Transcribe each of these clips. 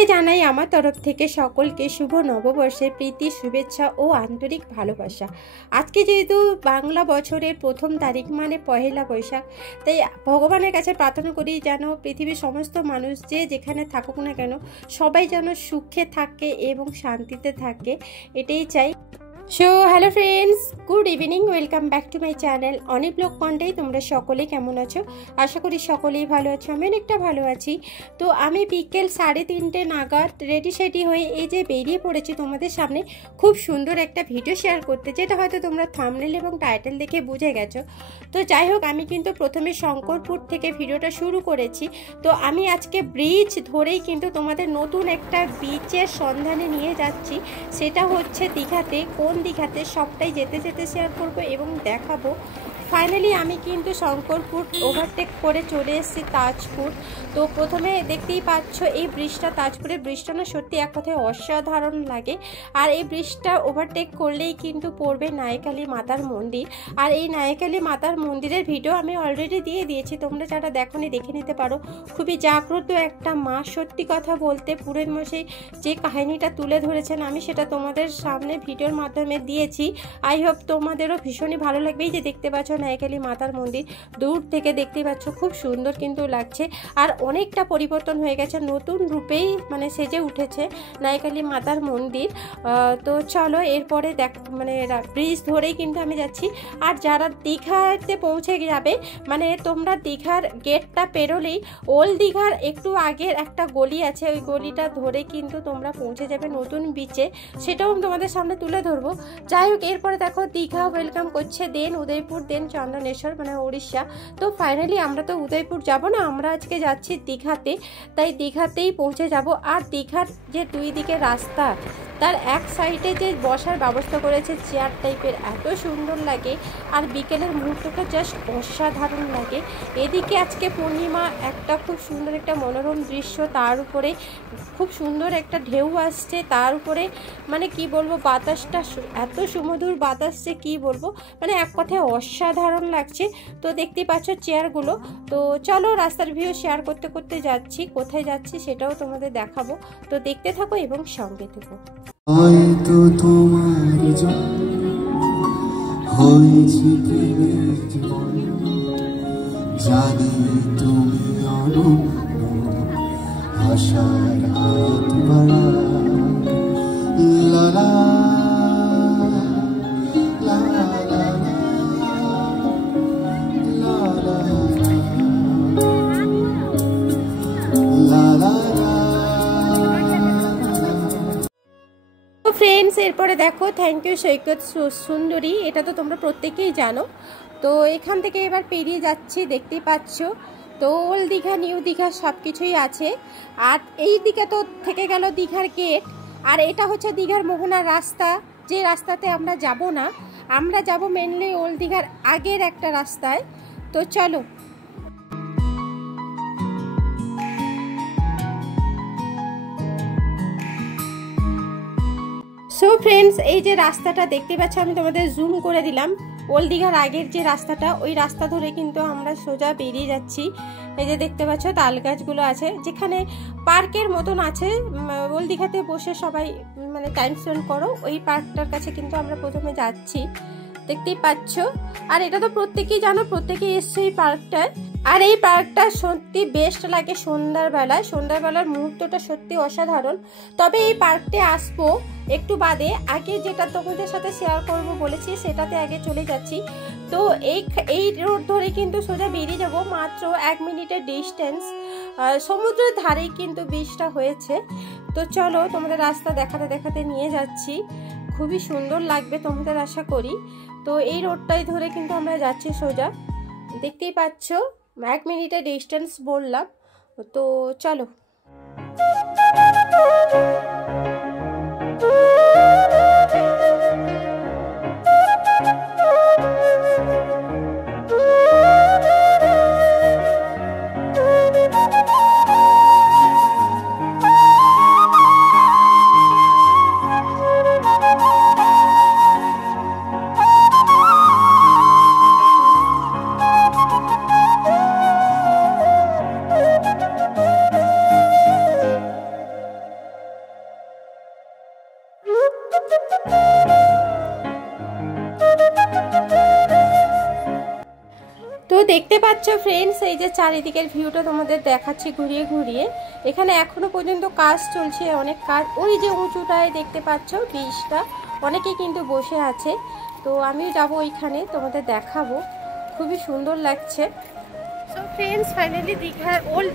সবাইকে জানাই আমার তরফ থেকে সকলকে শুভ নববর্ষের প্রীতি শুভেচ্ছা ও আন্তরিক ভালোবাসা। আজকে যেহেতু বাংলা বছরের প্রথম তারিখ মানে পহেলা বৈশাখ, তাই ভগবানের কাছে প্রার্থনা করি যেন পৃথিবীর সমস্ত মানুষ যে যেখানে থাকুক না কেন সবাই যেন সুখে থাকে এবং শান্তিতে থাকে, এটাই চাই। So hello friends, good evening, welcome back to my channel Oni blog কন্টে। তোমরা সকলেই কেমন আছো? আশা করি সকলেই ভালো আছো, আমি অনেকটা ভালো আছি। তো আমি বিকেল 3:30 নাগাদ রেডি সেডি হয়ে এই যে বেরিয়ে পড়েছি তোমাদের সামনে খুব সুন্দর একটা ভিডিও শেয়ার করতে, যেটা হয়তো তোমরা থাম্বনেল এবং টাইটেল দেখে বুঝে গেছো। তো যাই হোক, আমি কিন্তু প্রথমে শঙ্করপুর থেকে ভিডিওটা শুরু করেছি। তো আমি আজকে ব্রিজ ধরেই কিন্তু তোমাদের নতুন একটা বিচের সন্ধানে নিয়ে যাচ্ছি, সেটা হচ্ছে দীঘাতে। কোন দীঘাতে সবটাই যেতে যেতে শেয়ার করব এবং দেখাবো। ফাইনালি আমি কিন্তু শঙ্করপুর ওভারটেক করে চলে এসেছি তাজপুর। তো প্রথমে দেখতেই পাচ্ছ এই ব্রিজটা, তাজপুরের ব্রিজটা না সত্যি এক কথায় অসাধারণ লাগে। আর এই ব্রিজটা ওভারটেক করলেই কিন্তু পড়বে নায়কালী মাতার মন্দির। আর এই নায়কালী মাতার মন্দিরের ভিডিও আমি অলরেডি দিয়ে দিয়েছি, তোমরা যারা দেখোনি দেখে নিতে পারো। খুবই জাগ্রত একটা মা, সত্যি কথা বলতে পুরোহিত মশাই যে কাহিনীটা তুলে ধরেছেন আমি সেটা তোমাদের সামনে ভিডিওর মাধ্যমে দিয়েছি। আই হোপ তোমাদেরও ভীষণই ভালো লাগবে। এই যে দেখতে পাচ্ছ নায়কালী মাতার মন্দির, দূর থেকে দেখতে পাচ্ছ খুব সুন্দর কিন্তু লাগছে। আর অনেকটা পরিবর্তন হয়ে গেছে, নতুন রূপেই মানে সেজে উঠেছে নায়কালী মাতার মন্দির। তো চলো এরপরে মানে ব্রিজ ধরেই কিন্তু আমি যাচ্ছি। আর যারা দীঘাতে পৌঁছে যাবে, মানে তোমরা দীঘার গেটটা পেরোলেই ওল্ড দীঘার একটু আগের একটা গলি আছে, ওই গলিটা ধরে কিন্তু তোমরা পৌঁছে যাবে নতুন বিচে, সেটাও তোমাদের সামনে তুলে ধরবো। যাই হোক, এরপরে দেখো দীঘা ওয়েলকাম করছে, দেন উদয়পুর, দেন চন্দনেশ্বর মানে উড়িষ্যা। তো ফাইনালি আমরা তো উদয়পুর যাব না, আমরা আজকে যাচ্ছি দীঘাতে, তাই দীঘাতেই পৌঁছে যাব। আর দীঘার যে দুই দিকে রাস্তা, তার এক সাইডে যে বসার ব্যবস্থা করেছে চেয়ার টাইপের, এত সুন্দর লাগে। আর বিকেলের মুহূর্তটা জাস্ট অসাধারণ লাগে। এদিকে আজকে পূর্ণিমা, একটা খুব সুন্দর একটা মনোরম দৃশ্য, তার উপরে খুব সুন্দর একটা ঢেউ আসছে, তার উপরে মানে কি বলবো, বাতাসটা এত সুমধুর বাতাস যে কি বলবো, মানে এক কথায় অসাধারণ লাগছে। তো দেখতে পাচ্ছ চেয়ারগুলো। তো চলো রাস্তার ভিউ শেয়ার করতে করতে যাচ্ছি, কোথায় যাচ্ছি সেটাও তোমাদের দেখাবো। তো দেখতে থাকো এবং সঙ্গে থেকো। হয়তো তোমার হয়েছি প্রেমের জীবন, জানি তুমি অনন্য আশার হাত বাড়া। লালা ফ্রেন্ডস, এরপরে দেখো থ্যাংক ইউ সৈকত সুন্দরী, এটা তো তোমরা প্রত্যেকেই জানো। তো এখান থেকে এবার পেরিয়ে যাচ্ছি, দেখতেই পাচ্ছ। তো ওল্ড দীঘা নিউ দীঘা সব কিছুই আছে। আর এই দিকে তো থেকে গেল দীঘার গেট, আর এটা হচ্ছে দীঘার মোহনার রাস্তা, যে রাস্তাতে আমরা যাব না, আমরা যাব মেনলি ওল্ড দীঘার আগের একটা রাস্তায়। তো চলো। সো ফ্রেন্ডস, এই যে রাস্তাটা দেখতে পাচ্ছ, আমি তোমাদের জুম করে দিলাম। ওল্ড দীঘার আগের যে রাস্তাটা, ওই রাস্তা ধরে কিন্তু আমরা সোজা বেরিয়ে যাচ্ছি। এই যে দেখতে পাচ্ছ তাল গাছগুলো আছে, যেখানে পার্কের মতন আছে। ওল্ড দীঘাতে বসে সবাই মানে টাইম স্পেন্ড করো, ওই পার্কটার কাছে কিন্তু আমরা প্রথমে যাচ্ছি, দেখতেই পাচ্ছ। আর এটা তো প্রত্যেকেই জানো, প্রত্যেকেই এসছে এই পার্কটায়। আর এই পার্কটা সত্যি বেস্ট লাগে সন্ধ্যাবেলায়, সন্ধ্যাবেলার মুহূর্তটা সত্যি অসাধারণ। তবে এই পার্কতে আসবো একটু বাদে, আগে যেটা তোমাদের সাথে শেয়ার করব বলেছি সেটাতে আগে চলে যাচ্ছি। তো এই রোড ধরে কিন্তু সোজা বেরিয়ে যাব, মাত্র 1 মিনিটের ডিস্টেন্স। সমুদ্রের ধারেই কিন্তু বীজটা হয়েছে। তো চলো তোমাদের রাস্তা দেখাতে দেখাতে নিয়ে যাচ্ছি, খুবই সুন্দর লাগবে তোমাদের আশা করি। তো এই রোডটাই ধরে কিন্তু আমরা যাচ্ছি সোজা, দেখতেই পাচ্ছ 1 মিনিটের ডিস্টেন্স বললাম। তো চলো। তো দেখতে পাচ্ছ ফ্রেন্ডস, এই যে চারিদিকের ভিউটা তোমাদের দেখাচ্ছি ঘুরিয়ে ঘুরিয়ে। এখানে এখনো পর্যন্ত কাজ চলছে, অনেক কাজ। ওই যে উঁচুটায় দেখতে পাচ্ছ ব্রিজটা, অনেকে কিন্তু বসে আছে। তো আমিও যাব ওইখানে, তোমাদের দেখাবো, খুবই সুন্দর লাগছে। সো ফ্রেন্ডস, ফাইনালি ওল্ড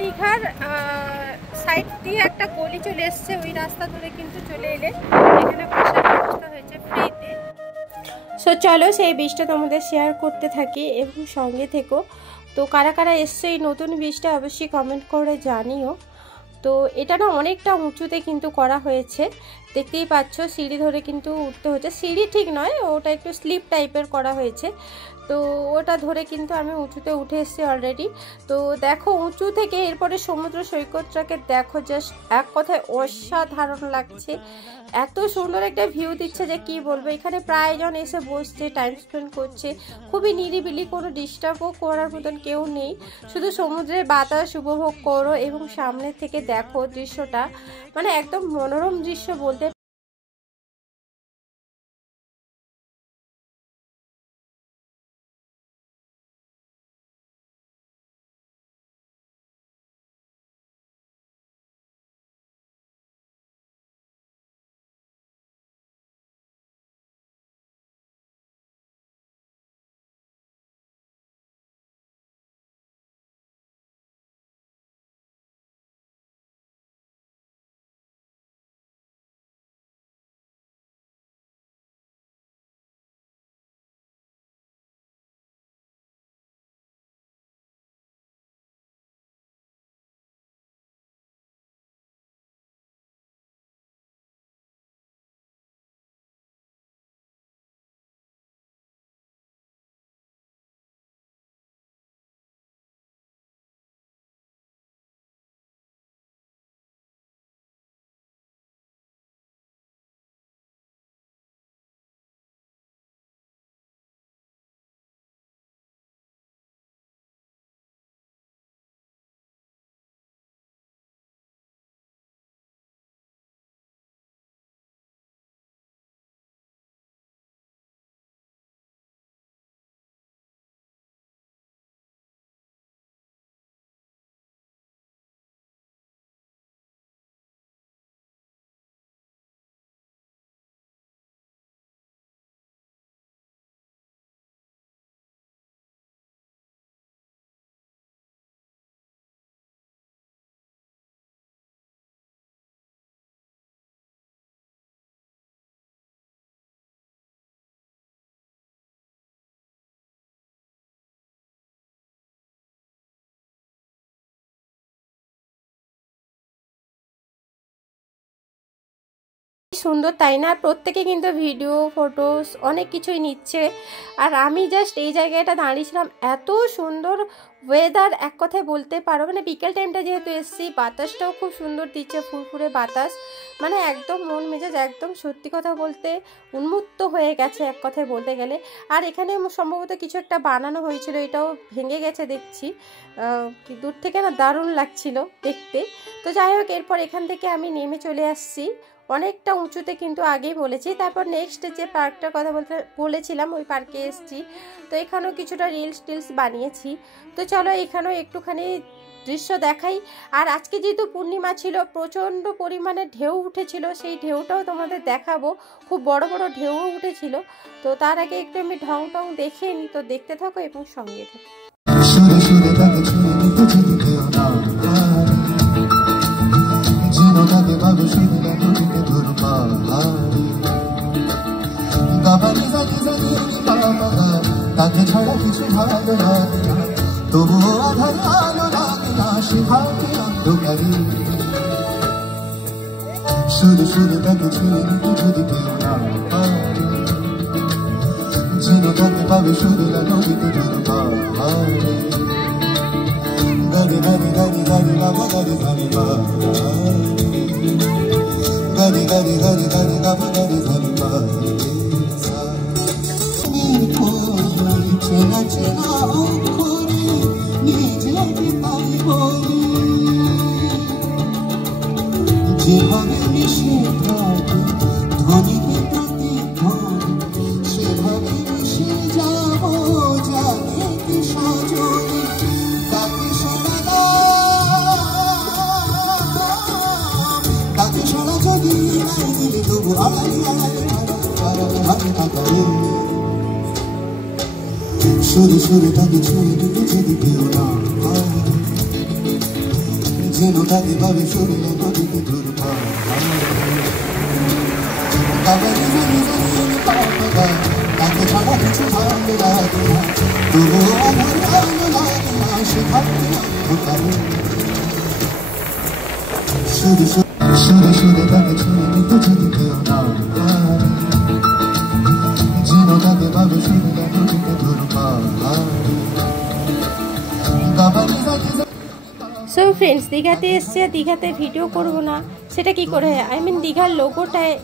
দীঘার সাইড দিয়ে একটা গলি চলে এসছে, ওই রাস্তা ধরে কিন্তু চলে এলে এখানে বসার ব্যবস্থা হয়েছে ফ্রিতে। সো চলো সেই বীজটা তোমাদের শেয়ার করতে থাকি এবং সঙ্গে থেকো। তো কারা কারা এসছে এই নতুন বীজটা অবশ্যই কমেন্ট করে জানিও। তো এটা না অনেকটা উঁচুতে কিন্তু করা হয়েছে, দেখতেই পাচ্ছ সিঁড়ি ধরে কিন্তু উঠতে হচ্ছে। সিঁড়ি ঠিক নয়, ওটা একটু স্লিপ টাইপের করা হয়েছে। তো ওটা ধরে কিন্তু আমি উঁচুতে উঠে এসেছি অলরেডি। তো দেখো উঁচু থেকে এরপরে সমুদ্র সৈকতটাকে দেখো, জাস্ট এক কথায় অসাধারণ লাগছে। এত সুন্দর একটা ভিউ দিচ্ছে যে কি বলবো। এখানে প্রায়জন এসে বসছে, টাইম স্পেন্ড করছে, খুবই নিরিবিলি, কোনো ডিস্টার্বও করার মতন কেউ নেই। শুধু সমুদ্রের বাতাস উপভোগ করো এবং সামনে থেকে দেখো দৃশ্যটা, মানে একদম মনোরম দৃশ্য বলতে। সুন্দর তাই না? প্রত্যেকে কিন্তু ভিডিও ফটোস অনেক কিছুই নিচ্ছে, আর আমি জাস্ট এই জায়গাটা দাঁড়িয়েছিলাম। এত সুন্দর ওয়েদার, এক কথায় বলতে পারো, মানে বিকেল টাইমটা যেহেতু এসেছি, বাতাসটাও খুব সুন্দর দিচ্ছে, ফুরফুরে বাতাস, মানে একদম মন মেজাজ একদম সত্যি কথা বলতে উন্মুক্ত হয়ে গেছে এক কথায় বলতে গেলে। আর এখানে সম্ভবত কিছু একটা বানানো হয়েছিল, এটাও ভেঙে গেছে দেখছি, দূর থেকে না দারুণ লাগছিল দেখতে। তো যাই হোক, এরপর এখান থেকে আমি নেমে চলে আসছি অনেকটা উঁচুতে, কিন্তু আগেই বলেছি। তারপর নেক্সট যে পার্কটার কথা বলেছিলাম, ওই পার্কে এসেছি। তো এখানেও কিছুটা রিলস বানিয়েছি। তো চলো এখানেও একটুখানি দৃশ্য দেখাই। আর আজকে যেহেতু পূর্ণিমা ছিল, প্রচণ্ড পরিমাণে ঢেউ উঠেছিল, সেই ঢেউটাও তোমাদের দেখাবো। খুব বড় বড় ঢেউ উঠেছিল। তো তার আগে একটু আমি ঢং টং দেখে নিই। তো দেখতে থাকো এবং সঙ্গে থাকো। তাকে ছাড়া কিছু ভালো লাগে না, তবুও আধার আলো লাগে না, শিখাতে অন্ধকারে। শুধু শুধু তাকে ছুঁয়ে নিতে যদি কেউ না পারে, জেনে তাকে পাবে শুধু নদীতে দুর্বারে। গাড়ি গাড়ি গাড়ি গাড়ি বাবা গাড়ি গাড়ি গাড়ি গাড়ি গাড়ি গাড়ি বাবা গাড়ি গাড়ি চেনা চেনা অক্ষরে নিজেকে পাই বলি, যেভাবে মিশে থাকে ধ্বনিতে প্রতিধ্বনি, সেভাবে মিশে যাব সুরে সুরে তাকে ছুঁয়ে দিতে যদি কেউ না যেন তাকে ভাবে শরীর নদীতে দূর তাকে ছাড়া কিছু ভালো লাগে না, তবুও আমার ভালো লাগে না, সে ভাবতে অন্ধকারে সুরে সুরে সুরে তাকে ছুঁয়ে দিতে যদি কেউ না যেন তাকে ভাবে শরীর নদীতে দূর সো ফ্রেন্ডস, দীঘাতে এসছে, দীঘাতে ভিডিও করব না সেটা কি করে, দীঘার লোগোটায়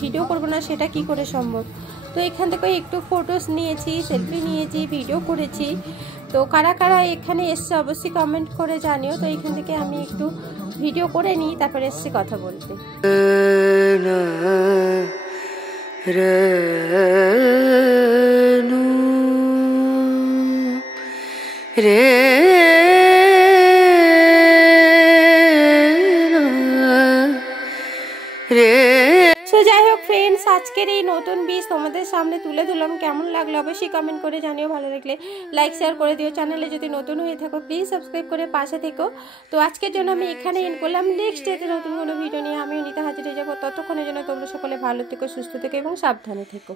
ভিডিও করব না সেটা কি করে সম্ভব। তো এখান থেকে একটু ফটোস নিয়েছি, সেলফি নিয়েছি, ভিডিও করেছি। তো কারা কারা এখানে এসছে অবশ্যই কমেন্ট করে জানিও। তো এখান থেকে আমি একটু ভিডিও করে নিই, তারপরে এসছি কথা বলতে। সো যাই হোক ফ্রেন্ডস, আজকের এই নতুন বীজ তোমাদের সামনে তুলে ধরলাম। কেমন লাগলো অবশ্যই কমেন্ট করে জানিও। ভালো লাগলে লাইক শেয়ার করে দিও। চ্যানেলে যদি নতুন হয়ে থাকো প্লিজ সাবস্ক্রাইব করে পাশে থেকো। তো আজকের জন্য আমি এখানে এন্ড করলাম। নেক্সট ডেতে নতুন কোনো ভিডিও নিয়ে আমিও নিতে হাজির হয়ে যাবো। ততক্ষণের জন্য তোমরা সকলে ভালো থেকো, সুস্থ থেকো এবং সাবধানে থেকো।